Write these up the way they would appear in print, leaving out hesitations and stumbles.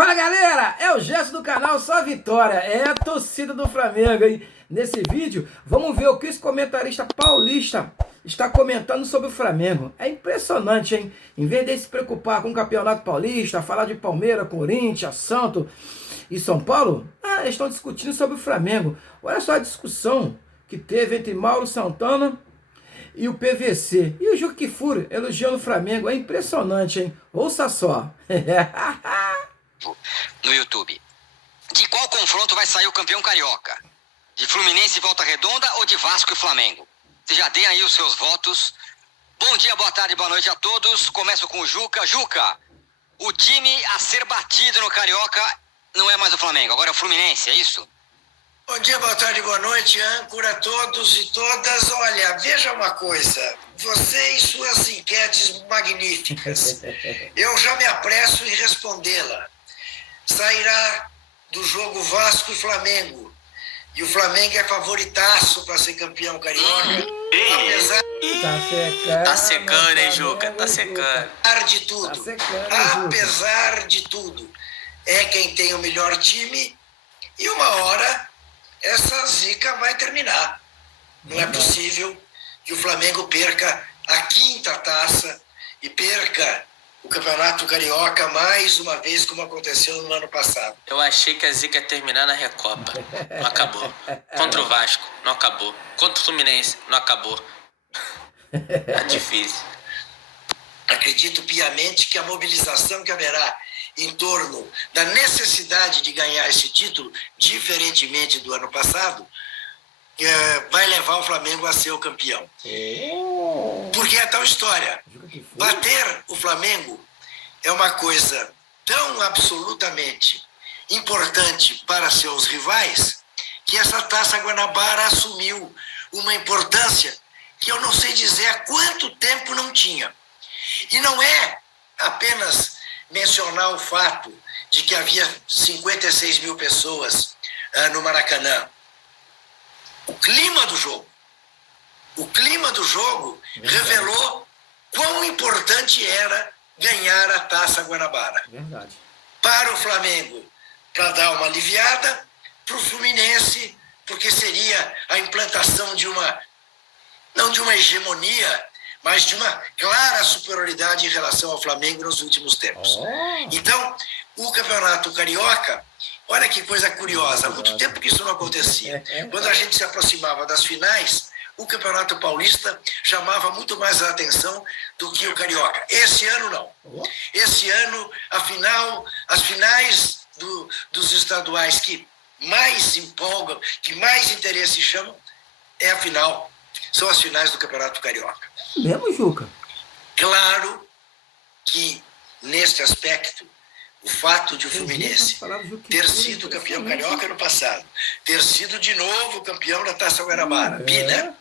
Fala galera, é o Gerson do canal Só Vitória, é a torcida do Flamengo, hein? Nesse vídeo, vamos ver o que esse comentarista paulista está comentando sobre o Flamengo. É impressionante, hein? Em vez de se preocupar com o Campeonato Paulista, falar de Palmeiras, Corinthians, Santos e São Paulo, eles estão discutindo sobre o Flamengo. Olha só a discussão que teve entre Mauro Santana e o PVC. E o Juca Kfouri elogiando o Flamengo. É impressionante, hein? Ouça só. No YouTube. De qual confronto vai sair o campeão carioca? De Fluminense e Volta Redonda ou de Vasco e Flamengo? Você já dê aí os seus votos. Bom dia, boa tarde, boa noite a todos. Começo com o Juca. Juca, o time a ser batido no carioca não é mais o Flamengo, agora é o Fluminense, é isso? Bom dia, boa tarde, boa noite, âncora, todos e todas. Olha, veja uma coisa, você e suas enquetes magníficas, eu já me apresso em respondê-la. Sairá do jogo Vasco e Flamengo, e o Flamengo é favoritaço para ser campeão carioca, apesar Tá secando, hein, Juca? Tá secando. de tudo. Tá secando, hein, Apesar de tudo, é quem tem o melhor time, e uma hora essa zica vai terminar. Não é possível que o Flamengo perca a quinta taça e perca o Campeonato Carioca mais uma vez, como aconteceu no ano passado. Eu achei que a zica ia terminar na Recopa. Não acabou. Contra o Vasco, não acabou. Contra o Fluminense, não acabou. Tá difícil. Acredito piamente que a mobilização que haverá em torno da necessidade de ganhar esse título, diferentemente do ano passado, vai levar o Flamengo a ser o campeão. Porque é tal história. Bater o Flamengo é uma coisa tão absolutamente importante para seus rivais que essa Taça Guanabara assumiu uma importância que eu não sei dizer há quanto tempo não tinha. E não é apenas mencionar o fato de que havia 56 mil pessoas no Maracanã. O clima do jogo revelou quão importante era ganhar a Taça Guanabara. Verdade. Para o Flamengo, para dar uma aliviada, para o Fluminense, porque seria a implantação de não de uma hegemonia, mas de uma clara superioridade em relação ao Flamengo nos últimos tempos. Então, o Campeonato Carioca, olha que coisa curiosa, há muito tempo que isso não acontecia. Quando a gente se aproximava das finais, o Campeonato Paulista chamava muito mais a atenção do que o Carioca. Esse ano não. Esse ano, as finais dos estaduais que mais empolgam, que mais interesse chamam, são as finais do Campeonato Carioca. Mesmo, Juca? Claro que, neste aspecto, o fato de o Fluminense ter sido campeão carioca no passado, ter sido de novo campeão da Taça Guanabara, né?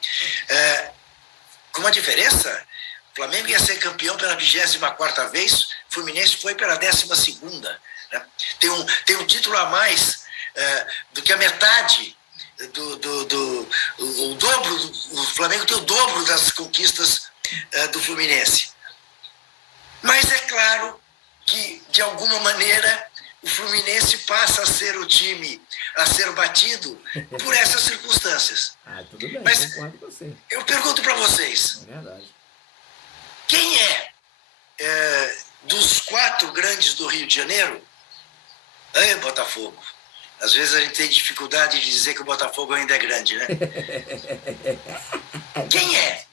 Com uma diferença, o Flamengo ia ser campeão pela 24ª vez, o Fluminense foi pela 12ª. Né? Tem um título a mais do que a metade o dobro. O Flamengo tem o dobro das conquistas do Fluminense. Mas é claro que, de alguma maneira, o Fluminense passa a ser o time a ser batido por essas circunstâncias. Tudo bem, mas concordo com você. Eu pergunto para vocês, É verdade. quem dos 4 grandes do Rio de Janeiro, Botafogo. Às vezes a gente tem dificuldade de dizer que o Botafogo ainda é grande, né? Quem é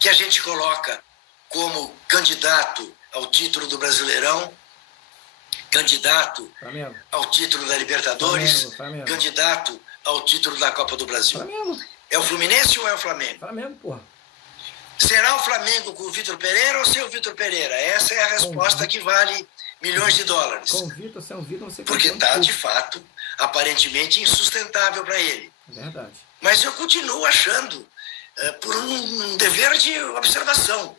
que a gente coloca como candidato ao título do Brasileirão, candidato Flamengo. ao título da Libertadores, Flamengo. candidato ao título da Copa do Brasil? Flamengo. É o Fluminense ou é o Flamengo? Flamengo, porra. Será o Flamengo com o Vitor Pereira ou sem o Vitor Pereira? Essa é a resposta que vale milhões de dólares. Com o Vitor, sem o Vitor, você Porque está, de fato, aparentemente insustentável para ele. Verdade. Mas eu continuo achando, por um dever de observação,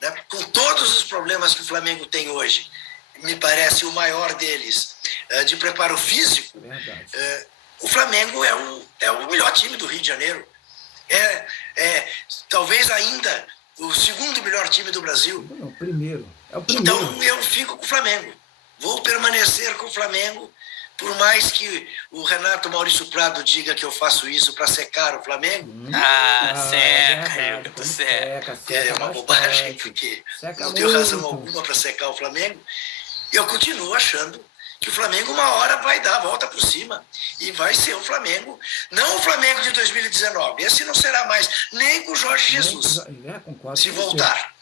né, com todos os problemas que o Flamengo tem hoje, me parece o maior deles, de preparo físico, o Flamengo é o melhor time do Rio de Janeiro. Talvez ainda o segundo melhor time do Brasil. Não, primeiro. É o primeiro. Então eu fico com o Flamengo. Vou permanecer permanecer com o Flamengo, por mais que o Renato Maurício Prado diga que eu faço isso para secar o Flamengo. Seca, Como seca. É uma bastante. bobagem, porque Seca não tenho razão muito. alguma para secar o Flamengo. Eu continuo achando que o Flamengo uma hora vai dar a volta por cima e vai ser o Flamengo, não o Flamengo de 2019, esse não será mais, nem com o Jorge Jesus, Concordo se com você. voltar.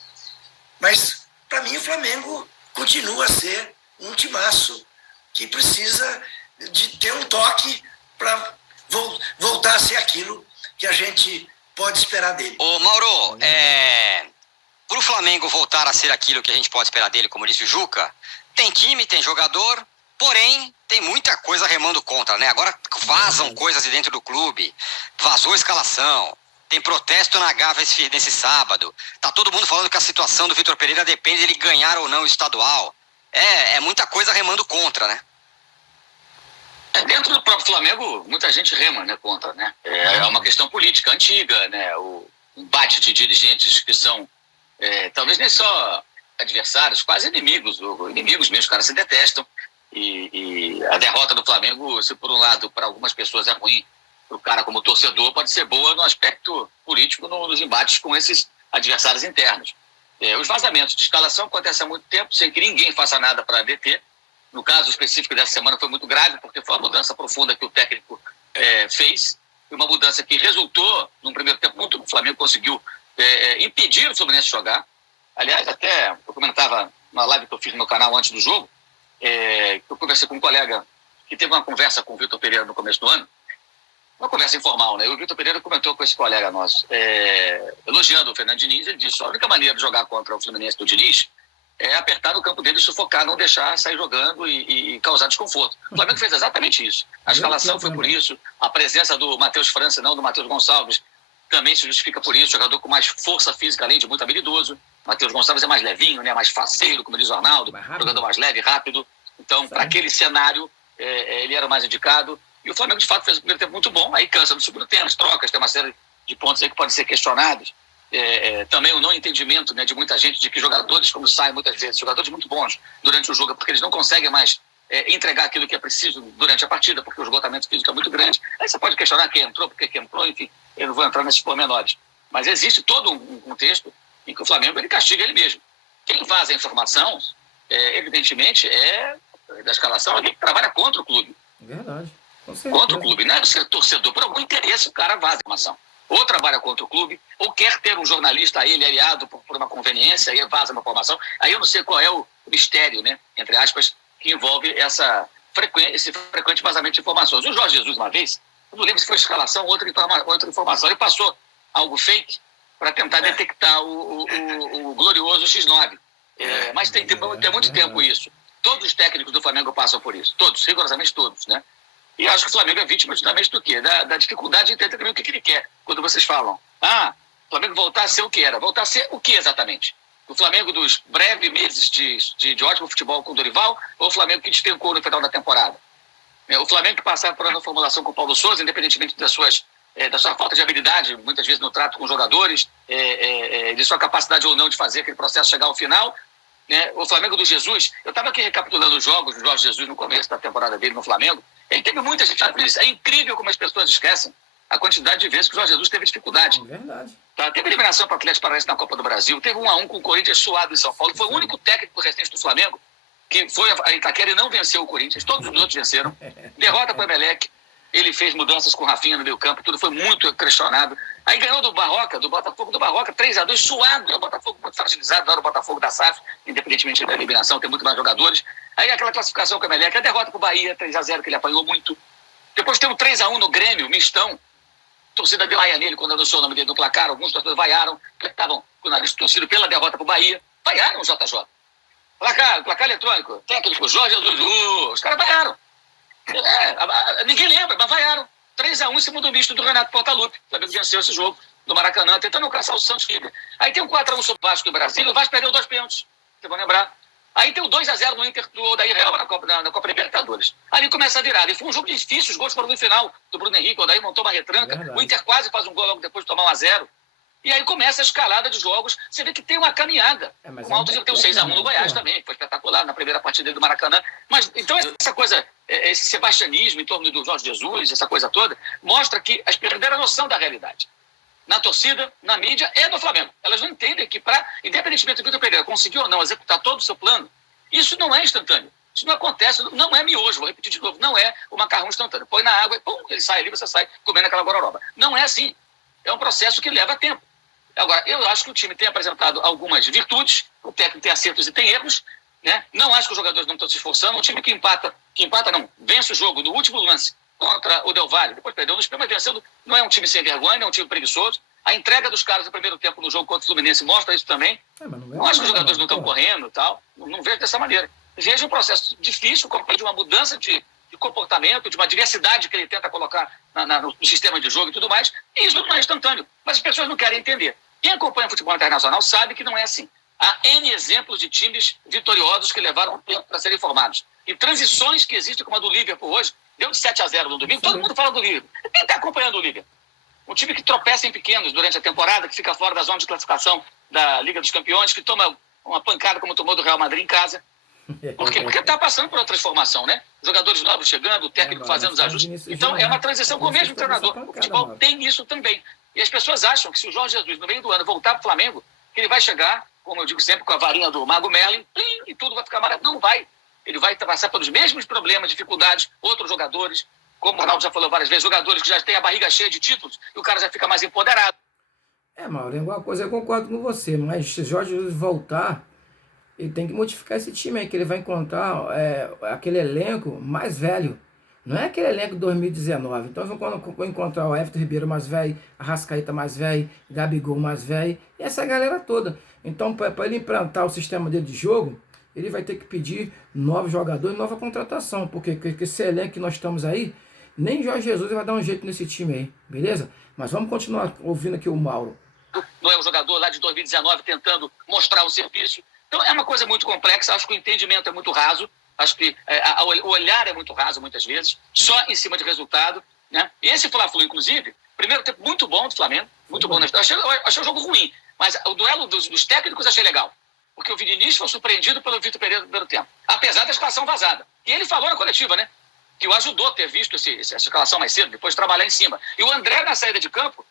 Mas, para mim, o Flamengo continua a ser um timaço que precisa de ter um toque para voltar a ser aquilo que a gente pode esperar dele. Ô, Mauro, para o Flamengo voltar a ser aquilo que a gente pode esperar dele, como disse o Juca, tem time, tem jogador, porém tem muita coisa remando contra, né? Agora vazam coisas de dentro do clube, vazou a escalação, tem protesto na Gávea nesse sábado, tá todo mundo falando que a situação do Vitor Pereira depende dele ganhar ou não o estadual. É muita coisa remando contra, né? Dentro do próprio Flamengo, muita gente rema, né, contra, né? É uma questão política antiga, né? O embate de dirigentes que são, talvez nem só adversários, quase inimigos mesmo, os caras se detestam. E a derrota do Flamengo, se por um lado para algumas pessoas é ruim, para o cara como torcedor pode ser boa no aspecto político, nos embates com esses adversários internos. Os vazamentos de escalação acontecem há muito tempo, sem que ninguém faça nada para deter. No caso específico dessa semana foi muito grave, porque foi uma mudança profunda que o técnico fez, uma mudança que resultou, num primeiro tempo, muito o Flamengo conseguiu impedir o Fluminense de jogar. Aliás, até eu comentava na live que eu fiz no meu canal antes do jogo, eu conversei com um colega que teve uma conversa com o Vitor Pereira no começo do ano, uma conversa informal, né? E o Vitor Pereira comentou com esse colega nosso, elogiando o Fernando Diniz. Ele disse: a única maneira de jogar contra o Fluminense do Diniz é apertar no campo dele, sufocar, não deixar sair jogando e causar desconforto. O Flamengo fez exatamente isso. A escalação foi por isso, a presença do Matheus França, não do Matheus Gonçalves, também se justifica por isso. Jogador com mais força física, além de muito habilidoso. Matheus Gonçalves é mais levinho, né? Mais faceiro, como diz o Arnaldo, jogador mais leve, rápido. Então, para aquele cenário, ele era o mais indicado. E o Flamengo, de fato, fez um primeiro tempo muito bom. Aí cansa no segundo tempo, as trocas, tem uma série de pontos aí que podem ser questionados. Também o não entendimento, né, de muita gente de que jogadores, como saem muitas vezes, jogadores muito bons durante o jogo, porque eles não conseguem mais entregar aquilo que é preciso durante a partida, porque o esgotamento físico é muito grande. Aí você pode questionar quem entrou, por que entrou, enfim, eu não vou entrar nesses pormenores. Mas existe todo um contexto em que o Flamengo ele castiga ele mesmo. Quem vaza a informação, evidentemente, da escalação, alguém que trabalha contra o clube. Verdade. Contra o clube, não é ser torcedor, por algum interesse o cara vaza a informação. Ou trabalha contra o clube, ou quer ter um jornalista a ele aliado por uma conveniência, aí vaza uma informação. Aí eu não sei qual é o mistério, né, entre aspas, que envolve esse frequente vazamento de informações. O Jorge Jesus, uma vez, eu não lembro se foi escalação ou outra informação, ele passou algo fake para tentar detectar o glorioso X9. Mas tem muito tempo isso. Todos os técnicos do Flamengo passam por isso. Todos, rigorosamente todos, né? E acho que o Flamengo é vítima justamente do quê? Da dificuldade de entender também o que ele quer. Quando vocês falam, o Flamengo voltar a ser o que era. Voltar a ser o que exatamente? O Flamengo dos breves meses de ótimo futebol com o Dorival, ou o Flamengo que despencou no final da temporada? O Flamengo que passava por uma formulação com o Paulo Sousa, independentemente da sua falta de habilidade, muitas vezes no trato com jogadores, de sua capacidade ou não de fazer aquele processo chegar ao final, né? O Flamengo do Jesus, eu estava aqui recapitulando os jogos do Jorge Jesus no começo da temporada dele no Flamengo, ele teve muita gente por isso. É incrível como as pessoas esquecem a quantidade de vezes que o Jorge Jesus teve dificuldade. É verdade. Teve eliminação para o Atlético Paranaense na Copa do Brasil, teve 1-1 com o Corinthians suado em São Paulo, foi o único técnico recente do Flamengo que foi a Itaquera e não venceu o Corinthians, todos os outros venceram. Derrota para o Emelec, ele fez mudanças com o Rafinha no meio campo, tudo foi muito questionado. Aí ganhou do Botafogo do Barroca, 3-2, suado. É o Botafogo muito fragilizado, não era o Botafogo da SAF, independentemente da eliminação, tem muito mais jogadores. Aí aquela classificação com o Emelec, a derrota para o Bahia, 3-0, que ele apanhou muito. Depois tem um 3-1 no Grêmio, mistão. A torcida de laia nele quando anunciou o nome dele no placar, alguns torcedores vaiaram, que estavam com o nariz torcido pela derrota para o Bahia. Vaiaram o JJ. Placar eletrônico, técnico, Jorge Jesus, os caras vaiaram. Ninguém lembra, mas vaiaram. 3-1 em cima do misto do Renato Portaluppi. O Flamengo venceu esse jogo no Maracanã, tentando alcançar o Santos River. Aí tem um 4-1 sobre o Vasco do Brasil, o Vasco perdeu 2 pênaltis, vocês vão lembrar. Aí tem o 2-0 no Inter do Odair Real na Copa Libertadores. Ali começa a virada. E foi um jogo difícil, os gols foram no final do Bruno Henrique, o Odair montou uma retranca, o Inter quase faz um gol logo depois de tomar 1-0. E aí começa a escalada de jogos, você vê que tem uma caminhada. Com altos, tem o 6-1 no Goiás também, que foi espetacular na primeira partida do Maracanã. Mas, então, essa coisa, esse sebastianismo em torno do Jorge Jesus, essa coisa toda, mostra que as perderam a noção da realidade. Na torcida, na mídia e no Flamengo. Elas não entendem que, independentemente do Vitor Pereira conseguiu ou não executar todo o seu plano, isso não é instantâneo. Isso não acontece, não é miojo, vou repetir de novo, não é o macarrão instantâneo. Põe na água e pum, ele sai ali, você sai comendo aquela gororoba. Não é assim. É um processo que leva tempo. Agora, eu acho que o time tem apresentado algumas virtudes, o técnico tem acertos e tem erros, né? Não acho que os jogadores não estão se esforçando. Um time que empata não, vence o jogo no último lance contra o Del Valle, depois perdeu nos pênaltis, vencendo, não é um time sem vergonha, não é um time preguiçoso. A entrega dos caras no primeiro tempo no jogo contra o Fluminense mostra isso também. Não acho que os jogadores não estão correndo e tal, não vejo dessa maneira. Vejo um processo difícil, de uma mudança de comportamento, de uma diversidade que ele tenta colocar no sistema de jogo e tudo mais, e isso não é instantâneo. Mas as pessoas não querem entender. Quem acompanha o futebol internacional sabe que não é assim. Há N exemplos de times vitoriosos que levaram tempo para serem formados. E transições que existem, como a do Liverpool hoje, deu de 7-0 no domingo, todo mundo fala do Liverpool. Quem está acompanhando o Liverpool? Um time que tropeça em pequenos durante a temporada, que fica fora da zona de classificação da Liga dos Campeões, que toma uma pancada como tomou do Real Madrid em casa. Por quê? Porque está passando por uma transformação, né? Jogadores novos chegando, o técnico fazendo os ajustes. Então, é uma transição com o mesmo treinador. O futebol tem isso também. E as pessoas acham que se o Jorge Jesus, no meio do ano, voltar para o Flamengo, que ele vai chegar, como eu digo sempre, com a varinha do Mago Merlin, e tudo vai ficar maravilhoso. Não vai. Ele vai passar pelos mesmos problemas, dificuldades, outros jogadores, como o Ronaldo já falou várias vezes, jogadores que já têm a barriga cheia de títulos, e o cara já fica mais empoderado. Mauro, é igual coisa, eu concordo com você, mas se Jorge Jesus voltar, ele tem que modificar esse time aí, que ele vai encontrar aquele elenco mais velho. Não é aquele elenco de 2019. Então vão encontrar o Everton Ribeiro mais velho, a Arrascaeta mais velho, Gabigol mais velho, e essa galera toda. Então, para ele implantar o sistema dele de jogo, ele vai ter que pedir novos jogadores, nova contratação, porque esse elenco que nós estamos aí, nem Jorge Jesus vai dar um jeito nesse time aí, beleza? Mas vamos continuar ouvindo aqui o Mauro. Não é um jogador lá de 2019 tentando mostrar o serviço. Então é uma coisa muito complexa, acho que o entendimento é muito raso, acho que o olhar é muito raso muitas vezes, só em cima de resultado, né? E esse Fla-Flu, inclusive, primeiro tempo muito bom do Flamengo, muito bom. Achei o jogo ruim, mas o duelo dos técnicos achei legal, porque o Vinícius foi surpreendido pelo Vitor Pereira no primeiro tempo, apesar da escalação vazada. E ele falou na coletiva, né, que o ajudou a ter visto essa escalação mais cedo, depois de trabalhar em cima. E o André, na saída de campo,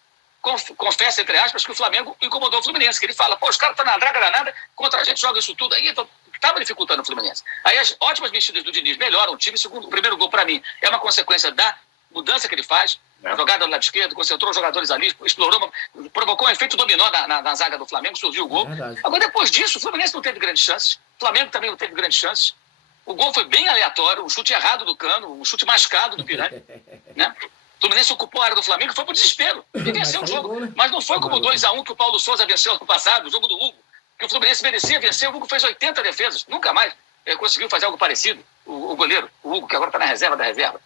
confessa, entre aspas, que o Flamengo incomodou o Fluminense, que ele fala, os caras estão na draga danada, contra a gente joga isso tudo aí, então estava dificultando o Fluminense. Aí as ótimas mexidas do Diniz melhoram o time, o primeiro gol para mim é uma consequência da mudança que ele faz, a jogada do lado esquerdo, concentrou os jogadores ali, explorou, provocou um efeito dominó na zaga do Flamengo, surgiu o gol. Agora, depois disso, o Fluminense não teve grandes chances, o Flamengo também não teve grandes chances. O gol foi bem aleatório, um chute errado do Cano, um chute mascado do Pirani, né? O Fluminense ocupou a área do Flamengo e foi pro desespero. E venceu o jogo. Mas não foi como o 2-1 que o Paulo Souza venceu no passado, o jogo do Hugo, que o Fluminense merecia vencer. O Hugo fez 80 defesas. Nunca mais conseguiu fazer algo parecido. O goleiro, o Hugo, que agora está na reserva da reserva.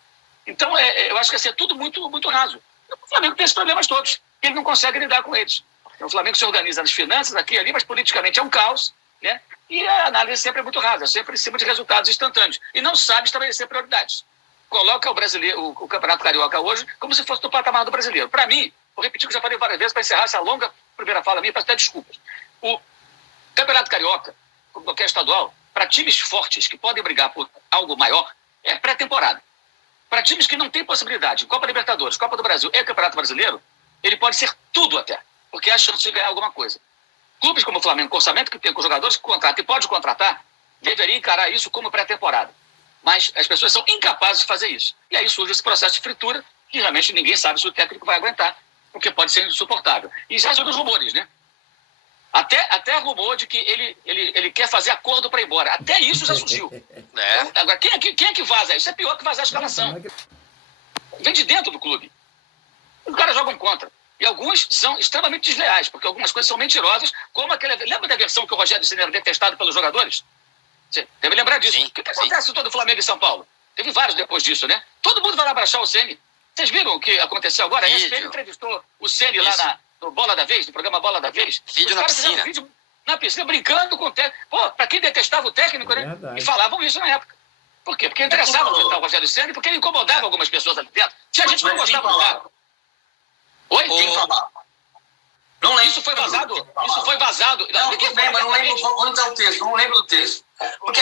Então, eu acho que assim, é tudo muito, muito raso. O Flamengo tem esses problemas todos, que ele não consegue lidar com eles. O Flamengo se organiza nas finanças, aqui e ali, mas politicamente é um caos, né? E a análise sempre é muito rasa, sempre em cima de resultados instantâneos. E não sabe estabelecer prioridades. Coloca o Campeonato Carioca hoje como se fosse do patamar do brasileiro. Para mim, vou repetir o que já falei várias vezes para encerrar essa longa primeira fala minha, peço até desculpas. O Campeonato Carioca, como qualquer estadual, para times fortes que podem brigar por algo maior, é pré-temporada. Para times que não têm possibilidade, Copa Libertadores, Copa do Brasil e Campeonato Brasileiro, ele pode ser tudo até, porque há chance de ganhar alguma coisa. Clubes como o Flamengo, com orçamento que tem com os jogadores que contrata e pode contratar, deveria encarar isso como pré-temporada. Mas as pessoas são incapazes de fazer isso. E aí surge esse processo de fritura, que realmente ninguém sabe se o técnico vai aguentar, porque pode ser insuportável. E já são os rumores, né? Até rumor de que ele quer fazer acordo para ir embora. Até isso já surgiu. Então, agora, quem é que vaza? Isso é pior que vazar a escalação. Vem de dentro do clube. Os caras jogam contra. E alguns são extremamente desleais, porque algumas coisas são mentirosas, como aquela... Lembra da versão que o Rogério Ceni era detestado pelos jogadores? Você deve lembrar disso. Sim, o que acontece com todo o Flamengo e São Paulo? Teve vários depois disso, né? Todo mundo vai lá abraçar o Ceni. Vocês viram o que aconteceu agora? A ESPN entrevistou o Ceni lá no Bola da Vez, no programa Bola da Vez. Vídeo na piscina. Vídeo na piscina, brincando com o técnico. Pô, pra quem detestava o técnico, né? Verdade. E falavam isso na época. Por quê? Porque interessava o Rogério Ceni, porque ele incomodava algumas pessoas ali dentro. Tinha gente que não gostava do cara. Oi? Quem falava? Não lembro. Isso foi vazado? Isso foi vazado. Não, tudo bem, mas não lembro onde está o texto. Não lembro do texto. Porque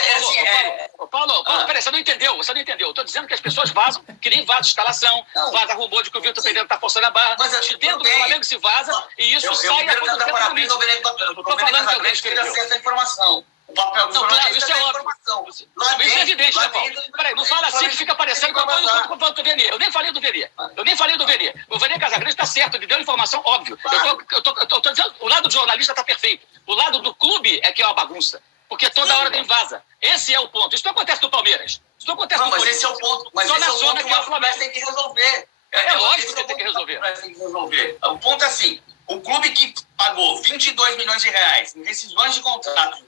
Paulo, peraí, você não entendeu. Eu tô dizendo que as pessoas vazam, que nem vaza escalação, vaza rumor de que o Vitor Pereira tá forçando a barra. Mas dentro do Flamengo se vaza e isso sai a produção política. Eu tô falando que alguém escreveu. Essa informação. O papel do jornalista isso é óbvio. Isso é evidente, né, Paulo? Peraí, não fala assim que fica parecendo que eu tô indo junto com o Vitor Venier. Eu nem falei do Venier. O Venier Casagrande tá certo, ele deu informação, óbvio. Eu tô dizendo, o lado do jornalista tá perfeito. O lado do clube é que é uma bagunça. Porque toda hora tem vaza. Esse é o ponto. Isso não acontece no Palmeiras. Isso não acontece no Corinthians. Mas esse é o ponto. Mas esse é o ponto que o Flamengo tem que resolver. É lógico que tem que resolver. O ponto é assim, o clube que pagou 22 milhões de reais em rescisões de contrato,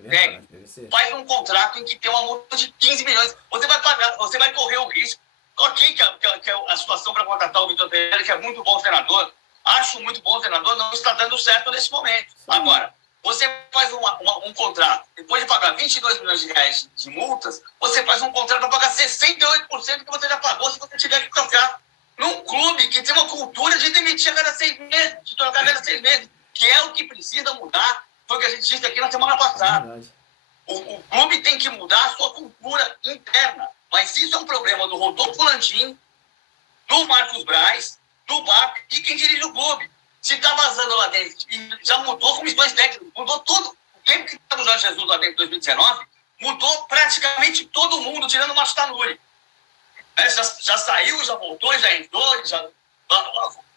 faz um contrato em que tem uma multa de 15 milhões. Você vai pagar, você vai correr o risco. Ok, que é a situação para contratar o Vitor Pereira, que é muito bom treinador. Acho muito bom treinador, não está dando certo nesse momento. Agora, você faz um contrato, depois de pagar 22 milhões de reais de multas, você faz um contrato para pagar 68% que você já pagou se você tiver que trocar. Num clube que tem uma cultura de demitir a cada 6 meses, de trocar a cada 6 meses, que é o que precisa mudar, foi o que a gente disse aqui na semana passada. O clube tem que mudar a sua cultura interna, mas isso é um problema do Rodolfo Landim, do Marcos Braz, do Barco e quem dirige o clube. Se está vazando lá dentro, e já mudou comissões técnicas, mudou tudo. O tempo que estava o Jorge Jesus lá dentro em 2019, mudou praticamente todo mundo, tirando o Márcio Tanuri. Já saiu, já voltou, já entrou,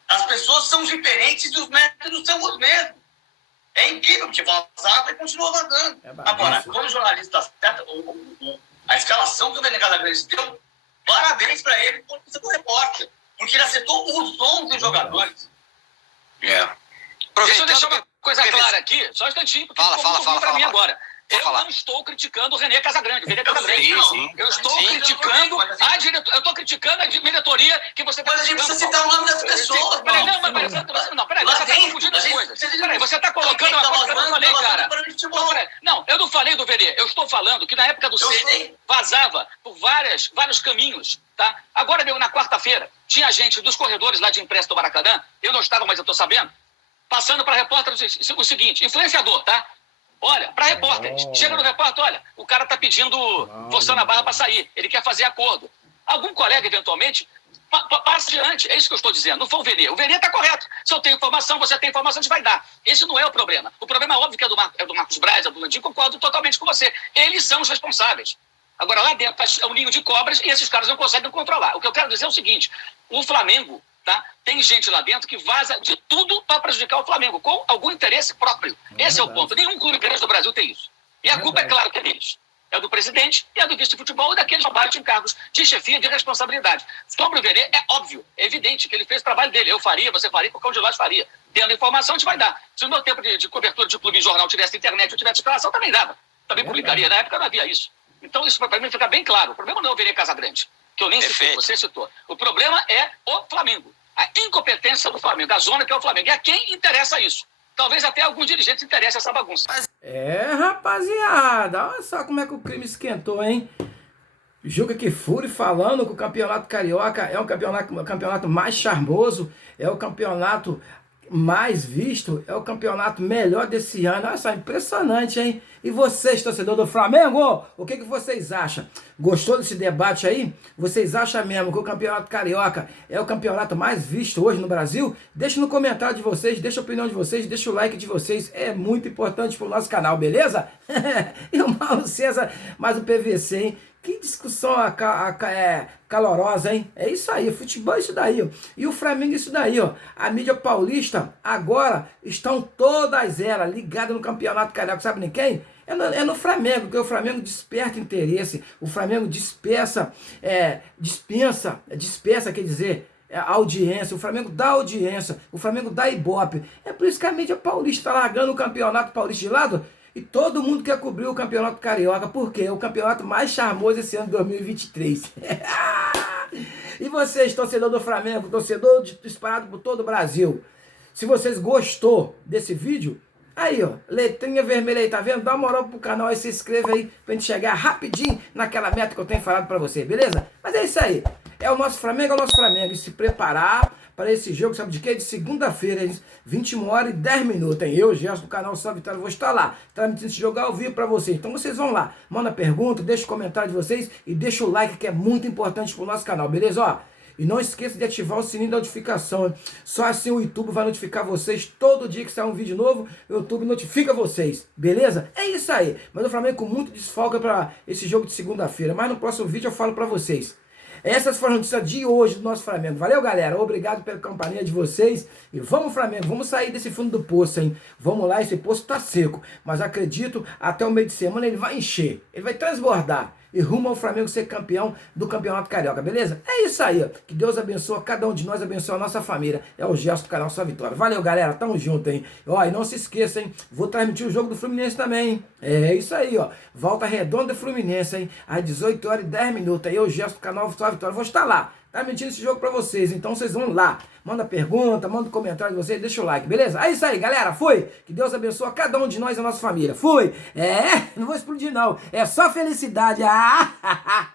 as pessoas são diferentes e os métodos são os mesmos. É incrível, porque vazava e continua vazando. Agora, quando o jornalista está certo, a escalação que o Vene Casagrande deu, parabéns para ele por ser um repórter, porque ele acertou os 11 jogadores. Deixa eu deixar uma coisa clara aqui, só um instantinho, porque fala para mim agora. Eu não estou criticando o René Casagrande. Eu estou criticando a diretoria. Eu estou criticando a diretoria que você está criticando. Mas a gente precisa citar o nome das pessoas. Peraí, você está confundindo as coisas. Peraí, você está colocando uma coisa que eu não falei, cara. Não, eu não falei do Verê. Eu estou falando que na época do Ceni vazava por vários caminhos, tá? Agora, na quarta-feira, tinha gente dos corredores lá de imprensa do Maracanã, eu não estava, mas eu estou sabendo, passando para repórter o seguinte, influenciador, tá? Olha, para repórter, chega no repórter, olha, o cara está pedindo, forçando a barra para sair, ele quer fazer acordo. Algum colega, eventualmente, passa adiante, é isso que eu estou dizendo, não foi o Vene. O Vene está correto. Se eu tenho informação, você tem informação, a gente vai dar. Esse não é o problema. O problema, óbvio, que é do Marcos Braz, é do Landim, concordo totalmente com você. Eles são os responsáveis. Agora, lá dentro é um ninho de cobras e esses caras não conseguem controlar. O que eu quero dizer é o seguinte, o Flamengo, tá? Tem gente lá dentro que vaza de tudo para prejudicar o Flamengo, com algum interesse próprio. Esse é o ponto. Nenhum clube grande do Brasil tem isso. E a culpa, é claro, que é deles. É do presidente e é do vice-futebol e daqueles que batem em cargos de chefia, de responsabilidade. Sobre o Verê, é óbvio, é evidente que ele fez o trabalho dele. Eu faria, você faria, qualquer um de nós faria. Tendo informação, a gente vai dar. Se no meu tempo de cobertura de clube e jornal tivesse internet, eu tivesse escalação, também dava. Também publicaria. Na época não havia isso. Então, isso para mim fica bem claro. O problema não é o Verê Casagrande, que eu nem citei, você citou. O problema é o Flamengo. A incompetência do Flamengo, a zona que é o Flamengo. E a quem interessa isso? Talvez até alguns dirigentes interesse essa bagunça. Rapaziada, olha só como é que o crime esquentou, hein? Juca Kfouri falando que o Campeonato Carioca é o campeonato mais charmoso, é o campeonato mais visto, é o campeonato melhor desse ano. Olha só, impressionante, hein? E vocês, torcedor do Flamengo, o que vocês acham? Gostou desse debate aí? Vocês acham mesmo que o Campeonato Carioca é o campeonato mais visto hoje no Brasil? Deixa no comentário de vocês, deixa a opinião de vocês, deixa o like de vocês, é muito importante pro nosso canal, beleza? E o Mauro César, mais o PVC, hein? Que discussão calorosa, hein? É isso aí, futebol é isso daí, ó. E o Flamengo é isso daí, ó. A mídia paulista agora estão todas elas ligadas no Campeonato Carioca, sabe nem quem? É no Flamengo, porque o Flamengo desperta interesse, o Flamengo dispersa, quer dizer, a audiência, o Flamengo dá audiência, o Flamengo dá ibope. É por isso que a mídia paulista está largando o Campeonato Paulista de lado e todo mundo quer cobrir o Campeonato Carioca, porque é o campeonato mais charmoso esse ano de 2023. E vocês, torcedor do Flamengo, torcedor disparado por todo o Brasil, se vocês gostou desse vídeo, aí ó, letrinha vermelha aí, tá vendo? Dá uma moral pro canal e se inscreva aí pra gente chegar rapidinho naquela meta que eu tenho falado pra você, beleza? Mas é isso aí. É o nosso Flamengo, é o nosso Flamengo. E se preparar para esse jogo, sabe de quê? De segunda-feira, 21h10, hein? Eu, Gerson, do canal Só Vitória, vou estar lá, transmitindo esse jogo ao vivo para vocês. Então vocês vão lá, manda pergunta, deixa o comentário de vocês e deixa o like, que é muito importante pro nosso canal, beleza? Ó, e não esqueça de ativar o sininho da notificação. Só assim o YouTube vai notificar vocês. Todo dia que sair um vídeo novo, o YouTube notifica vocês. Beleza? É isso aí. Mas o Flamengo com muito desfalque para esse jogo de segunda-feira. Mas no próximo vídeo eu falo para vocês. Essas foram as notícias de hoje do nosso Flamengo. Valeu, galera. Obrigado pela companhia de vocês. E vamos, Flamengo. Vamos sair desse fundo do poço, hein? Vamos lá, esse poço tá seco. Mas acredito, até o meio de semana ele vai encher. Ele vai transbordar. E rumo ao Flamengo ser campeão do Campeonato Carioca, beleza? É isso aí, ó. Que Deus abençoe cada um de nós, abençoe a nossa família. É o Gerson do canal Só Vitória. Valeu, galera. Tamo junto, hein? Ó, e não se esqueça, hein? Vou transmitir o jogo do Fluminense também, hein? É isso aí, ó. Volta Redonda e Fluminense, hein? Às 18h10. Aí eu, Gerson do canal Só Vitória. Vou estar lá, transmitindo esse jogo pra vocês. Então vocês vão lá. Manda pergunta, manda comentário de vocês, deixa o like, beleza? É isso aí, galera. Fui. Que Deus abençoe cada um de nós e a nossa família. Fui. Não vou explodir, não. É só felicidade. Ah!